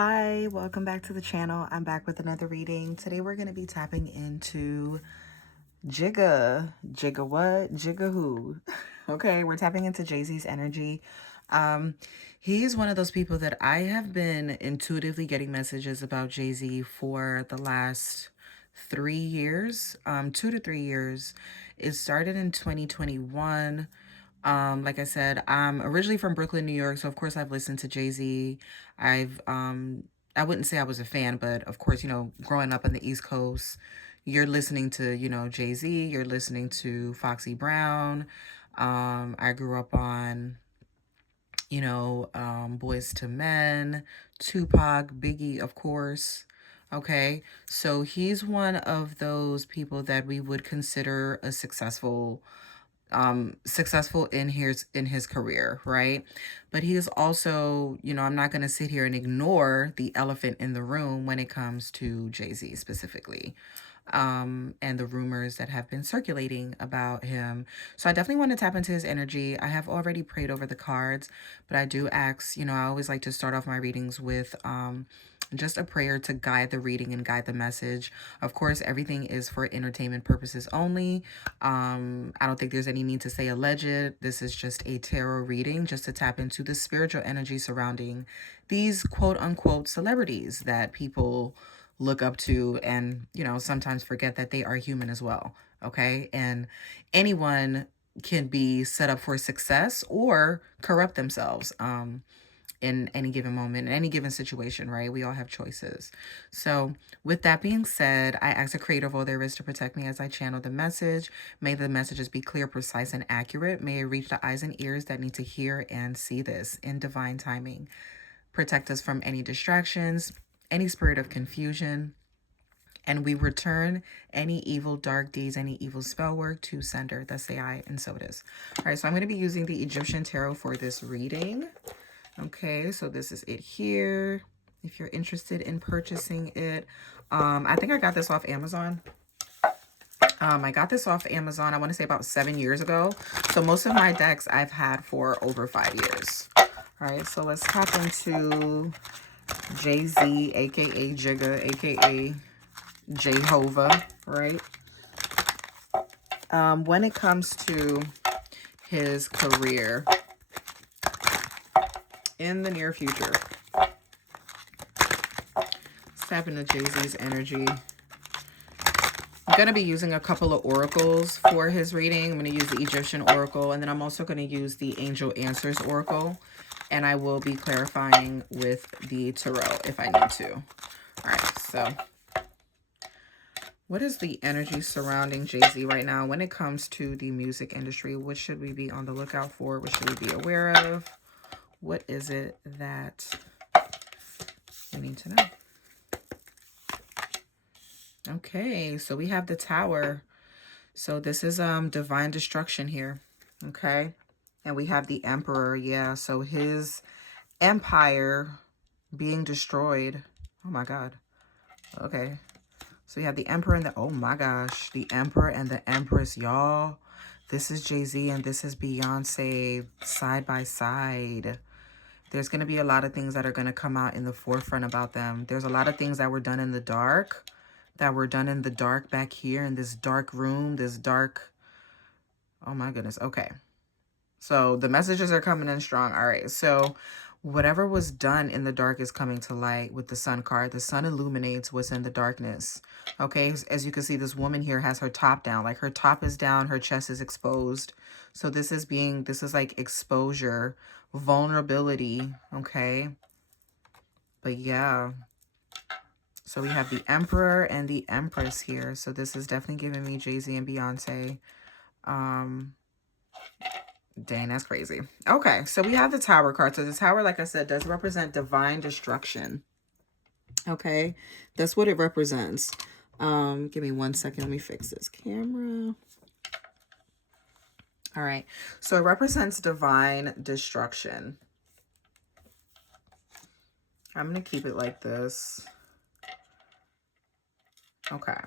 Hi, welcome back to the channel. I'm back with another reading. Today we're going to be tapping into Jigga. Jigga what? Jigga who? Okay, we're tapping into Jay-Z's energy. He's one of those people that I have been intuitively getting messages about Jay-Z for the last 3 years, 2 to 3 years. It started in 2021. Like I said, I'm originally from Brooklyn, New York, so of course I've listened to Jay-Z. I wouldn't say I was a fan, but of course, growing up on the East Coast, you're listening to, Jay-Z, you're listening to Foxy Brown. I grew up on, Boys to Men, Tupac, Biggie, of course. Okay, so he's one of those people that we would consider a successful in his career, right? But he is also, I'm not going to sit here and ignore the elephant in the room when it comes to Jay-Z specifically, and the rumors that have been circulating about him. So I definitely want to tap into his energy. I have already prayed over the cards, but I do ask, I always like to start off my readings with just a prayer to guide the reading and guide the message. Of course, everything is for entertainment purposes only. I don't think there's any need to say alleged. This is just a tarot reading just to tap into the spiritual energy surrounding these quote unquote celebrities that people look up to and, sometimes forget that they are human as well. Okay. And anyone can be set up for success or corrupt themselves. In any given moment, in any given situation, right? We all have choices. So with that being said, I ask the creator of all there is to protect me as I channel the message. May the messages be clear, precise, and accurate. May it reach the eyes and ears that need to hear and see this in divine timing. Protect us from any distractions, any spirit of confusion, and we return any evil dark deeds, any evil spell work to sender. Thus say I, and so it is. All right, so I'm going to be using the Egyptian Tarot for this reading. Okay, so this is it here. If you're interested in purchasing it, I think I got this off Amazon. I got this off Amazon, I want to say about 7 years ago. So most of my decks I've had for over 5 years. All right, so let's tap into Jay-Z, aka Jigga, aka Jehovah, right? When it comes to his career in the near future, let's tap into Jay-Z's energy. I'm going to be using a couple of oracles for his reading. I'm going to use the Egyptian oracle, and then I'm also going to use the Angel Answers oracle, and I will be clarifying with the tarot if I need to. All right, so what is the energy surrounding Jay-Z right now when it comes to the music industry? What should we be on the lookout for? What should we be aware of? What is it that we need to know? Okay, so we have the Tower. So this is divine destruction here. Okay, and we have the Emperor. Yeah, so his empire being destroyed. Oh my god. Okay, so we have the Emperor and the, oh my gosh, the Emperor and the Empress, y'all. This is Jay-Z and this is Beyonce side by side. There's going to be a lot of things that are going to come out in the forefront about them. There's a lot of things that were done in the dark, back here in this dark room, this dark, oh my goodness. Okay. So the messages are coming in strong. All right. So whatever was done in the dark is coming to light with the Sun card. The sun illuminates what's in the darkness. Okay. As you can see, this woman here has her top down, like her top is down, her chest is exposed. So this is like exposure, vulnerability. Okay. But yeah. So we have the Emperor and the Empress here. So this is definitely giving me Jay-Z and Beyonce. Dang, that's crazy. Okay, so we have the Tower card. So the Tower, like I said, does represent divine destruction. Okay, that's what it represents. Give me 1 second. Let me fix this camera. All right, so it represents divine destruction. I'm going to keep it like this. Okay,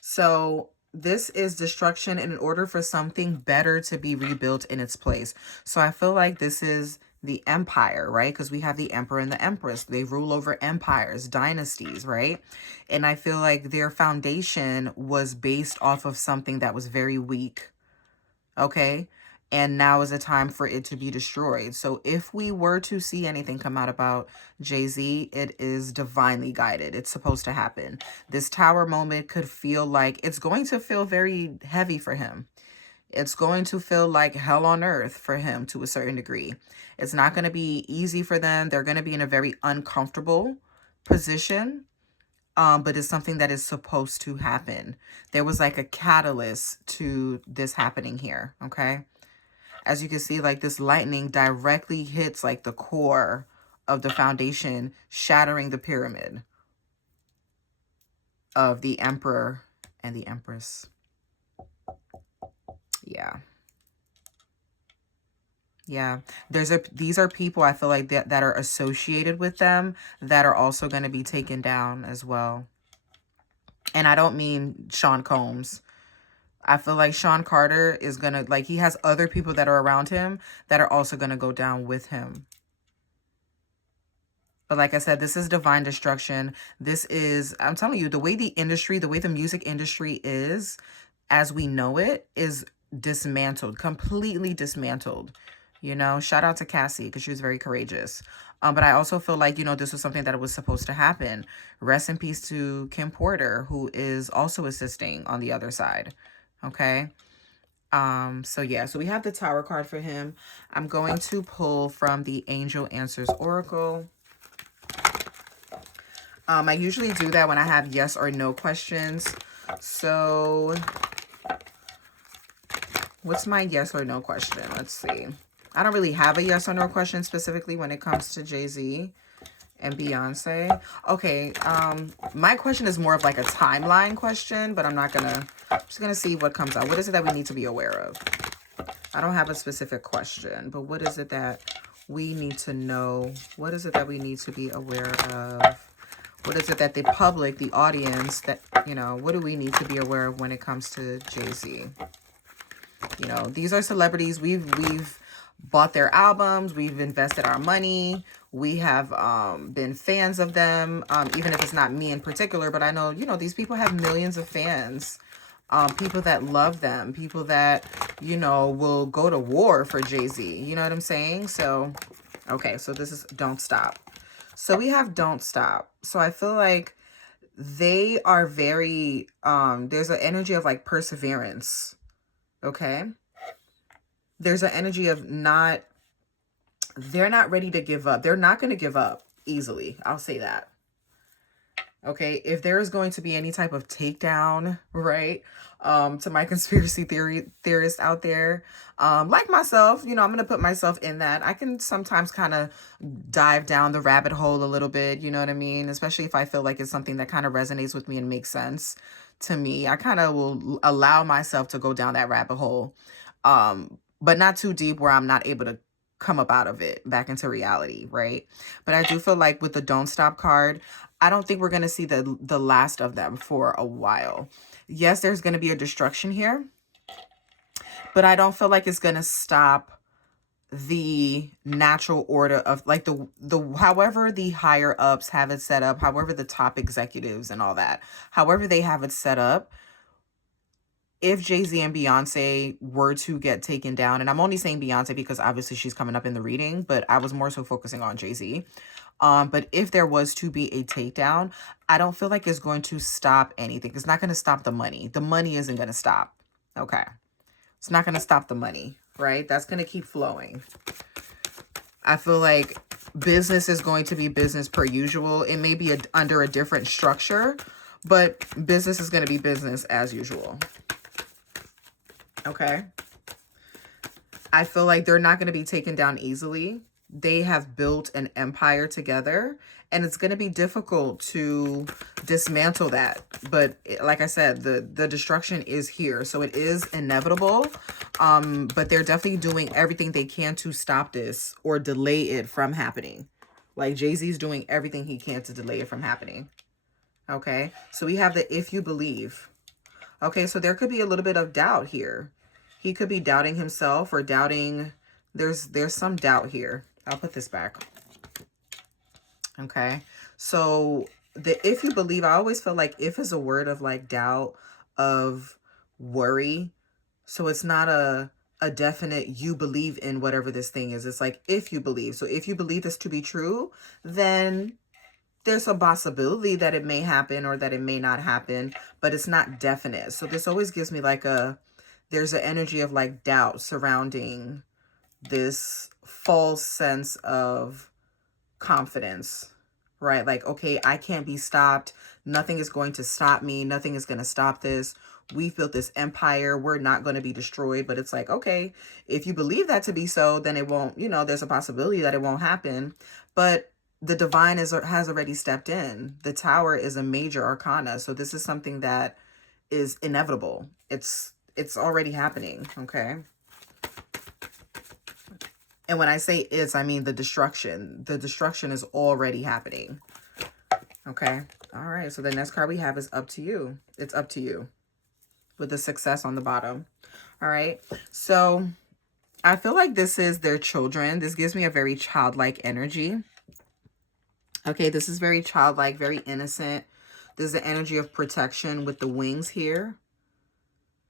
so this is destruction in order for something better to be rebuilt in its place. So I feel like this is the empire, right? Because we have the emperor and the empress. They rule over empires, dynasties, right? And I feel like their foundation was based off of something that was very weak, okay? And now is a time for it to be destroyed. So if we were to see anything come out about Jay-Z, it is divinely guided. It's supposed to happen. This tower moment could feel like it's going to feel very heavy for him. It's going to feel like hell on earth for him to a certain degree. It's not going to be easy for them. They're going to be in a very uncomfortable position. But it's something that is supposed to happen. There was like a catalyst to this happening here, okay? As you can see, like this lightning directly hits like the core of the foundation, shattering the pyramid of the emperor and the empress. Yeah. Yeah. These are people I feel like that are associated with them that are also going to be taken down as well. And I don't mean Sean Combs. I feel like Sean Carter is going to, like, he has other people that are around him that are also going to go down with him. But like I said, this is divine destruction. This is, I'm telling you, the way the industry, the way the music industry is, as we know it, is dismantled, completely dismantled. You know, shout out to Cassie because she was very courageous. But I also feel like, you know, this was something that was supposed to happen. Rest in peace to Kim Porter, who is also assisting on the other side. Okay. So yeah, so we have the Tower card for him. I'm going to pull from the Angel Answers Oracle. I usually do that when I have yes or no questions. So what's my yes or no question? Let's see. I don't really have a yes or no question specifically when it comes to Jay-Z and Beyonce. Okay, my question is more of like a timeline question, but I'm just gonna see what comes out. What is it that we need to be aware of? I don't have a specific question, but what is it that we need to know? What is it that we need to be aware of? What is it that the public, the audience, that, you know, what do we need to be aware of when it comes to Jay-Z? You know, these are celebrities. We've bought their albums. We've invested our money. We have been fans of them, even if it's not me in particular. But I know, you know, these people have millions of fans, people that love them, people that, you know, will go to war for Jay-Z. You know what I'm saying? So, okay, so this is Don't Stop. So we have Don't Stop. So I feel like they are very, there's an energy of like perseverance. Okay. There's an energy of they're not ready to give up. They're not going to give up easily. I'll say that. Okay. If there is going to be any type of takedown, right? To my conspiracy theorists out there, like myself, you know, I'm going to put myself in that. I can sometimes kind of dive down the rabbit hole a little bit. You know what I mean? Especially if I feel like it's something that kind of resonates with me and makes sense to me. I kind of will allow myself to go down that rabbit hole. But not too deep where I'm not able to come up out of it back into reality, right? But I do feel like with the Don't Stop card, I don't think we're going to see the last of them for a while. Yes, there's going to be a destruction here, but I don't feel like it's going to stop the natural order of like the however the higher ups have it set up, however the top executives and all that, however they have it set up. If Jay-Z and Beyonce were to get taken down, and I'm only saying Beyonce because obviously she's coming up in the reading, but I was more so focusing on Jay-Z. But if there was to be a takedown, I don't feel like it's going to stop anything. It's not going to stop the money. The money isn't going to stop. Okay. It's not going to stop the money, right? That's going to keep flowing. I feel like business is going to be business per usual. It may be under a different structure, but business is going to be business as usual. Okay. I feel like they're not going to be taken down easily. They have built an empire together, and it's going to be difficult to dismantle that. But like I said, the destruction is here. So it is inevitable. But they're definitely doing everything they can to stop this or delay it from happening. Like Jay-Z's doing everything he can to delay it from happening. Okay. So we have the If You Believe. Okay, so there could be a little bit of doubt here. He could be doubting himself or doubting, there's some doubt here. I'll put this back. Okay. So the if you believe, I always feel like if is a word of like doubt, of worry. So it's not a definite you believe in whatever this thing is. It's like if you believe. So if you believe this to be true, then there's a possibility that it may happen or that it may not happen, but it's not definite. So this always gives me like there's an energy of like doubt surrounding this false sense of confidence, right? Like, okay, I can't be stopped. Nothing is going to stop me. Nothing is going to stop this. We've built this empire. We're not going to be destroyed. But it's like, okay, if you believe that to be so, then it won't, there's a possibility that it won't happen. But the divine has already stepped in. The tower is a major arcana. So this is something that is inevitable. It's already happening. Okay. And when I say is, I mean the destruction. The destruction is already happening. Okay. All right. So the next card we have is up to you. It's up to you with the success on the bottom. All right. So I feel like this is their children. This gives me a very childlike energy. Okay. This is very childlike, very innocent. There's the energy of protection with the wings here.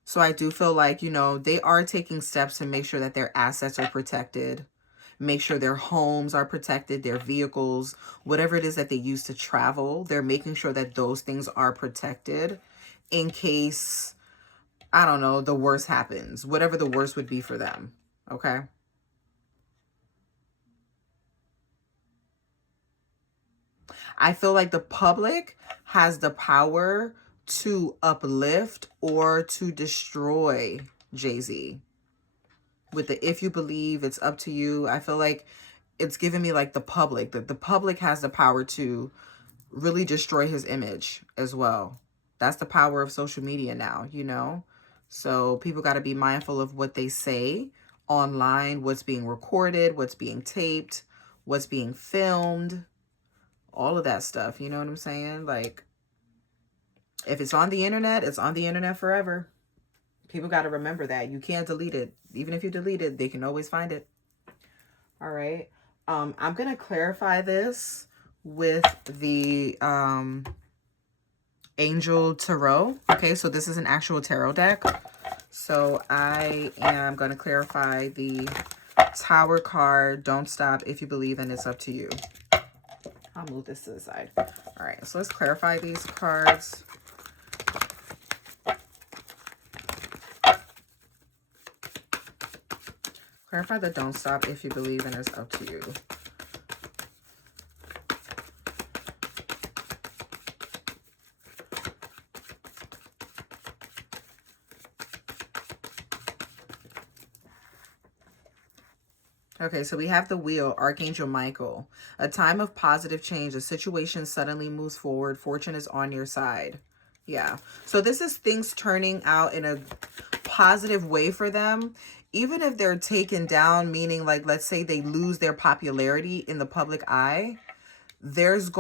So I do feel like, they are taking steps to make sure that their assets are protected. Make sure their homes are protected, their vehicles, whatever it is that they use to travel. They're making sure that those things are protected in case, I don't know, the worst happens. Whatever the worst would be for them. Okay? I feel like the public has the power to uplift or to destroy Jay-Z. With the if you believe, it's up to you. I feel like it's giving me like the public. That the public has the power to really destroy his image as well. That's the power of social media now, So people got to be mindful of what they say online, what's being recorded, what's being taped, what's being filmed, all of that stuff. You know what I'm saying? Like, if it's on the internet, it's on the internet forever. People got to remember that. You can't delete it. Even if you delete it, they can always find it. All right. I'm going to clarify this with the Angel Tarot. Okay, so this is an actual tarot deck. So I am going to clarify the Tower card. Don't stop if you believe, and it's up to you. I'll move this to the side. All right, so let's clarify these cards. Clarify the don't stop if you believe, and it's up to you. Okay, so we have the wheel, Archangel Michael. A time of positive change. A situation suddenly moves forward. Fortune is on your side. Yeah. So this is things turning out in a positive way for them. Even if they're taken down, meaning like, let's say they lose their popularity in the public eye, there's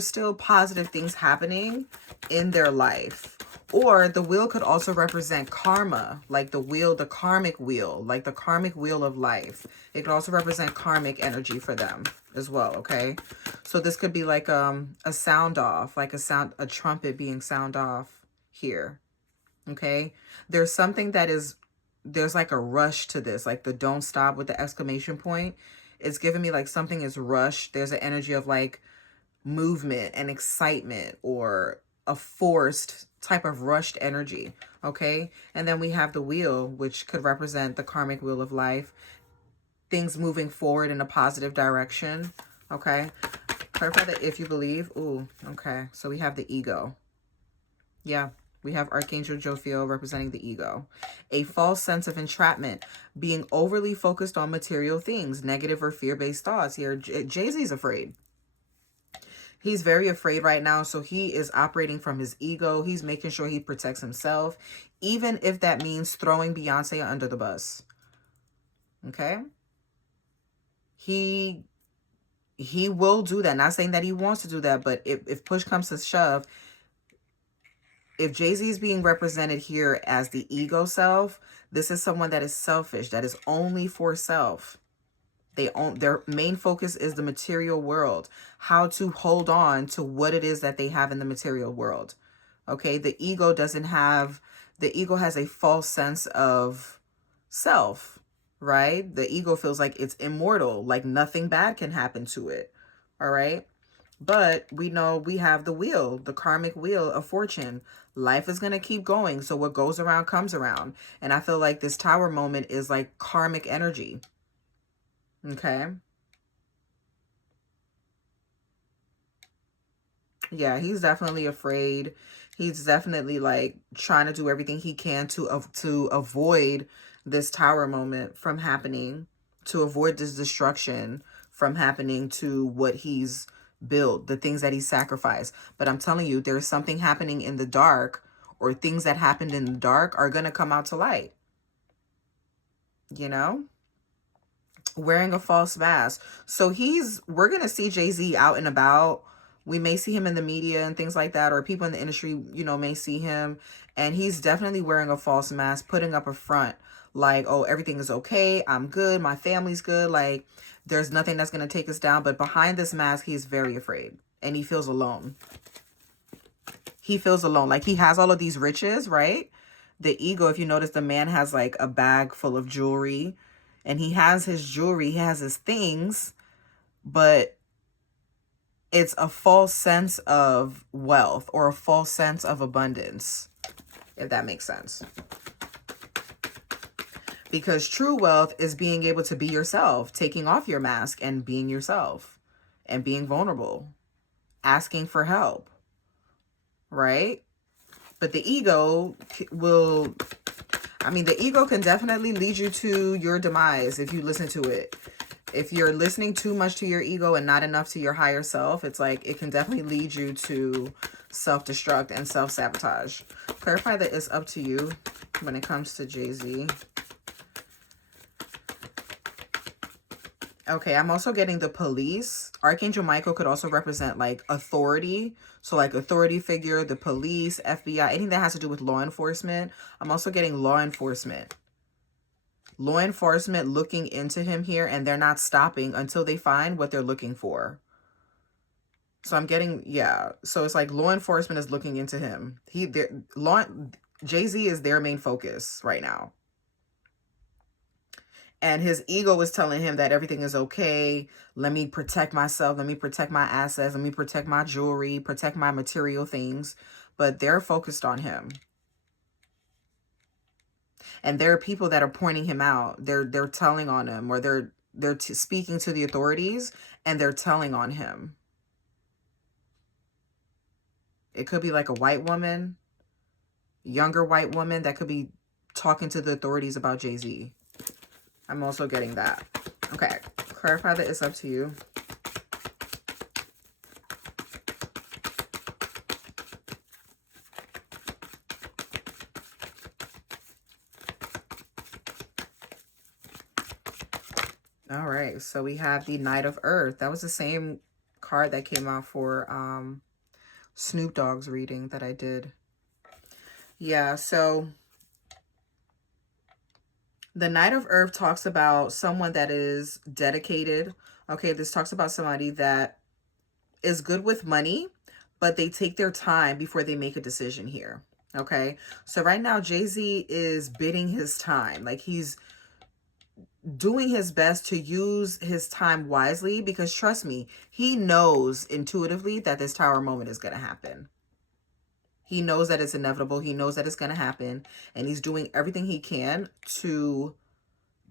still positive things happening in their life. Or the wheel could also represent karma, like the wheel, the karmic wheel, like the karmic wheel of life. It could also represent karmic energy for them as well, okay? So this could be like a sound off, like a trumpet being sound off here, okay? There's something there's like a rush to this, like the don't stop with the exclamation point. It's giving me like something is rushed. There's an energy of like movement and excitement or a forced type of rushed energy. Okay. And then we have the wheel, which could represent the karmic wheel of life. Things moving forward in a positive direction. Okay. Clarify that if you believe. Ooh, okay. So we have the ego. Yeah. We have Archangel Jophiel representing the ego. A false sense of entrapment, being overly focused on material things, negative or fear-based thoughts. Here, Jay-Z's afraid. He's very afraid right now, so he is operating from his ego. He's making sure he protects himself, even if that means throwing Beyonce under the bus. Okay? He will do that. Not saying that he wants to do that, but if push comes to shove, if Jay-Z is being represented here as the ego self, this is someone that is selfish, that is only for self. Their main focus is the material world, how to hold on to what it is that they have in the material world. Okay, the ego has a false sense of self, right? The ego feels like it's immortal, like nothing bad can happen to it. All right. But we know we have the wheel, the karmic wheel of fortune. Life is going to keep going. So what goes around comes around. And I feel like this tower moment is like karmic energy. Okay. Yeah, he's definitely afraid. He's definitely like trying to do everything he can to avoid this tower moment from happening, to avoid this destruction from happening to what he's built, the things that he sacrificed. But I'm telling you, there's something happening in the dark, or things that happened in the dark are going to come out to light. You know? Wearing a false mask. So we're going to see Jay-Z out and about. We may see him in the media and things like that, or people in the industry, may see him. And he's definitely wearing a false mask, putting up a front like, oh, everything is okay. I'm good. My family's good. Like, there's nothing that's going to take us down. But behind this mask, he's very afraid and he feels alone. He feels alone. Like, he has all of these riches, right? The ego, if you notice, the man has like a bag full of jewelry, and he has his jewelry, he has his things, but it's a false sense of wealth or a false sense of abundance, if that makes sense. Because true wealth is being able to be yourself, taking off your mask and being yourself and being vulnerable, asking for help, right? But the ego the ego can definitely lead you to your demise if you listen to it. If you're listening too much to your ego and not enough to your higher self, it's like it can definitely lead you to self-destruct and self-sabotage. Clarify that it's up to you when it comes to Jay-Z. Okay, I'm also getting the police. Archangel Michael could also represent like authority. So like authority figure, the police, FBI, anything that has to do with law enforcement. I'm also getting law enforcement. Law enforcement looking into him here, and they're not stopping until they find what they're looking for. So I'm getting, yeah. So it's like law enforcement is looking into him. Jay-Z is their main focus right now. And his ego is telling him that everything is okay. Let me protect myself. Let me protect my assets. Let me protect my jewelry, protect my material things. But they're focused on him. And there are people that are pointing him out. They're telling on him, or they're speaking to the authorities, and they're telling on him. It could be like a white woman, younger white woman that could be talking to the authorities about Jay-Z. I'm also getting that. Okay, clarify that it's up to you. All right, so we have the Knight of Earth. That was the same card that came out for Snoop Dogg's reading that I did. Yeah, so the Knight of Earth talks about someone that is dedicated. Okay, this talks about somebody that is good with money, but they take their time before they make a decision here. Okay, so right now Jay-Z is bidding his time. Like, he's doing his best to use his time wisely, because trust me, he knows intuitively that this tower moment is going to happen. He knows that it's inevitable. He knows that it's going to happen, and he's doing everything he can to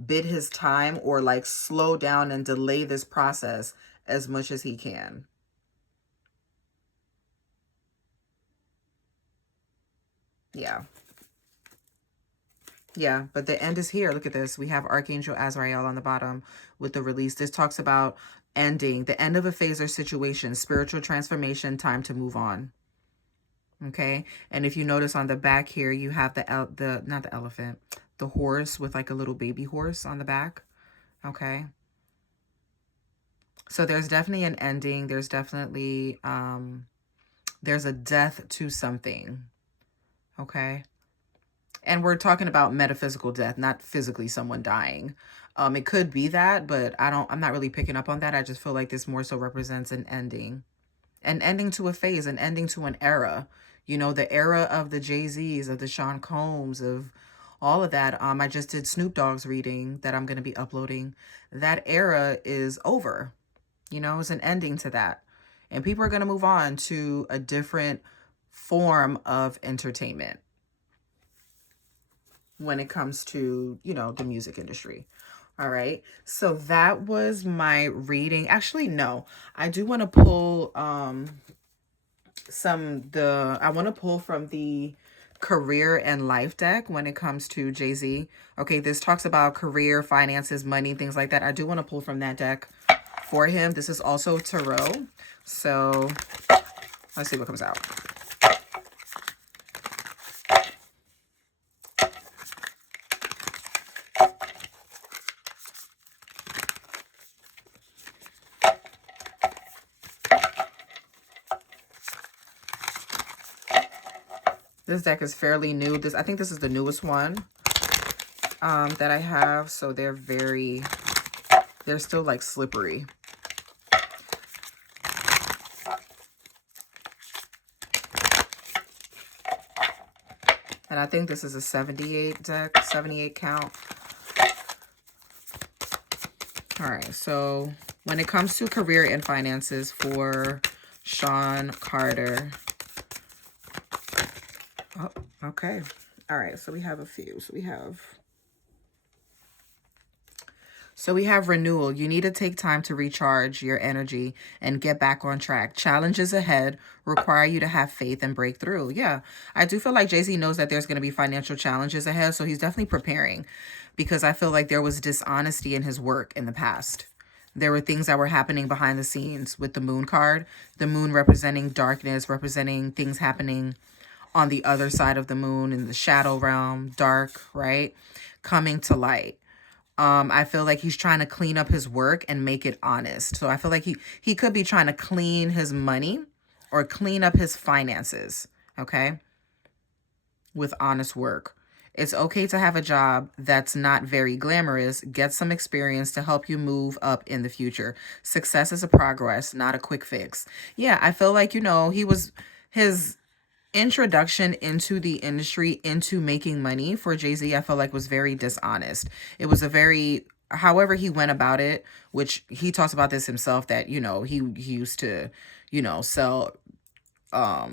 bid his time, or like slow down and delay this process as much as he can. Yeah. Yeah, but the end is here. Look at this. We have Archangel Azrael on the bottom with the release. This talks about ending, the end of a phase or situation, spiritual transformation, time to move on. Okay, and if you notice on the back here, you have not the elephant, the horse with like a little baby horse on the back. Okay, so there's definitely an ending. There's definitely there's a death to something. Okay, And we're talking about metaphysical death, not physically someone dying. It could be that, but I'm not really picking up on that. I just feel like this more so represents an ending to a phase, an ending to an era. You know, the era of the Jay-Z's, of the Sean Combs, of all of that. I just did Snoop Dogg's reading that I'm going to be uploading. That era is over. You know, it's an ending to that. And people are going to move on to a different form of entertainment when it comes to, you know, the music industry. All right. So that was my reading. Actually, no. I do want to pull I want to pull from the career and life deck when it comes to Jay-Z. Okay, this talks about career, finances, money, things like that. I do want to pull from that deck for him. This is also tarot. So let's see what comes out. This deck is fairly new. I think this is the newest one that I have. So they're still like slippery. And I think this is a 78 deck, 78 count. All right, so when it comes to career and finances for Sean Carter. Oh, okay. All right, so we have a few. So we have renewal. You need to take time to recharge your energy and get back on track. Challenges ahead require you to have faith and break through. Yeah, I do feel like Jay-Z knows that there's going to be financial challenges ahead, so he's definitely preparing, because I feel like there was dishonesty in his work in the past. There were things that were happening behind the scenes with the moon card. The moon representing darkness, representing things happening on the other side of the moon in the shadow realm, dark, right? Coming to light. I feel like he's trying to clean up his work and make it honest. So I feel like he could be trying to clean his money or clean up his finances, okay? With honest work. It's okay to have a job that's not very glamorous. Get some experience to help you move up in the future. Success is a progress, not a quick fix. Yeah, I feel like, his introduction into the industry, into making money for Jay-Z, I feel like was very dishonest. It was however he went about it, which he talks about this himself, that, he used to, sell, I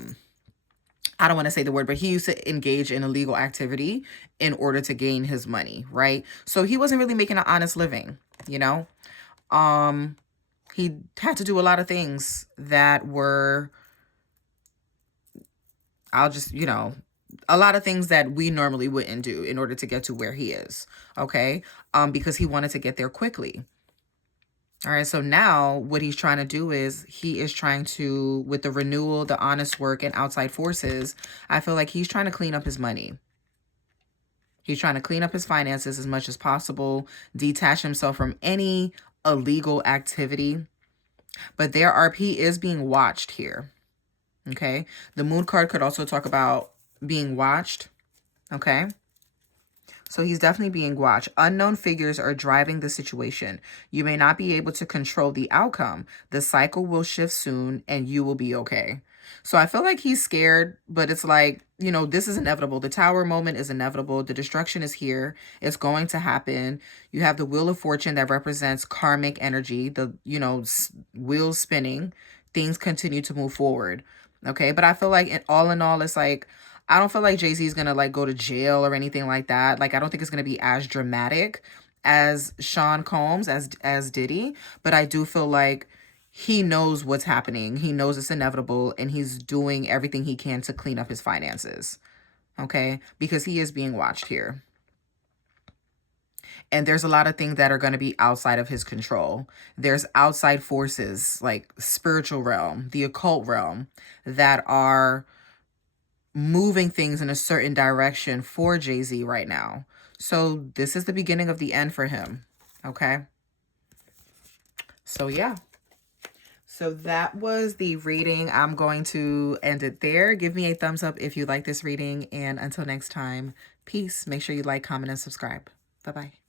don't want to say the word, but he used to engage in illegal activity in order to gain his money, right? So he wasn't really making an honest living, you know? He had to do a lot of things that were, a lot of things that we normally wouldn't do in order to get to where he is, okay? Because he wanted to get there quickly. All right, so now what he's trying to do is he is trying to, with the renewal, the honest work, and outside forces, I feel like he's trying to clean up his money. He's trying to clean up his finances as much as possible, detach himself from any illegal activity. But he is being watched here, okay? The moon card could also talk about being watched, okay? So he's definitely being watched. Unknown figures are driving the situation. You may not be able to control the outcome. The cycle will shift soon and you will be okay. So I feel like he's scared, but it's like, this is inevitable. The tower moment is inevitable. The destruction is here. It's going to happen. You have the wheel of fortune that represents karmic energy, the, wheels spinning. Things continue to move forward. Okay. But I feel like all in all, it's like, I don't feel like Jay-Z is going to like go to jail or anything like that. Like, I don't think it's going to be as dramatic as Sean Combs, as Diddy. But I do feel like he knows what's happening. He knows it's inevitable, and he's doing everything he can to clean up his finances. Okay? Because he is being watched here. And there's a lot of things that are going to be outside of his control. There's outside forces like spiritual realm, the occult realm, that are moving things in a certain direction for Jay-Z right now. So this is the beginning of the end for him. Okay. So yeah. So that was the reading. I'm going to end it there. Give me a thumbs up if you like this reading. And until next time, peace. Make sure you like, comment, and subscribe. Bye-bye.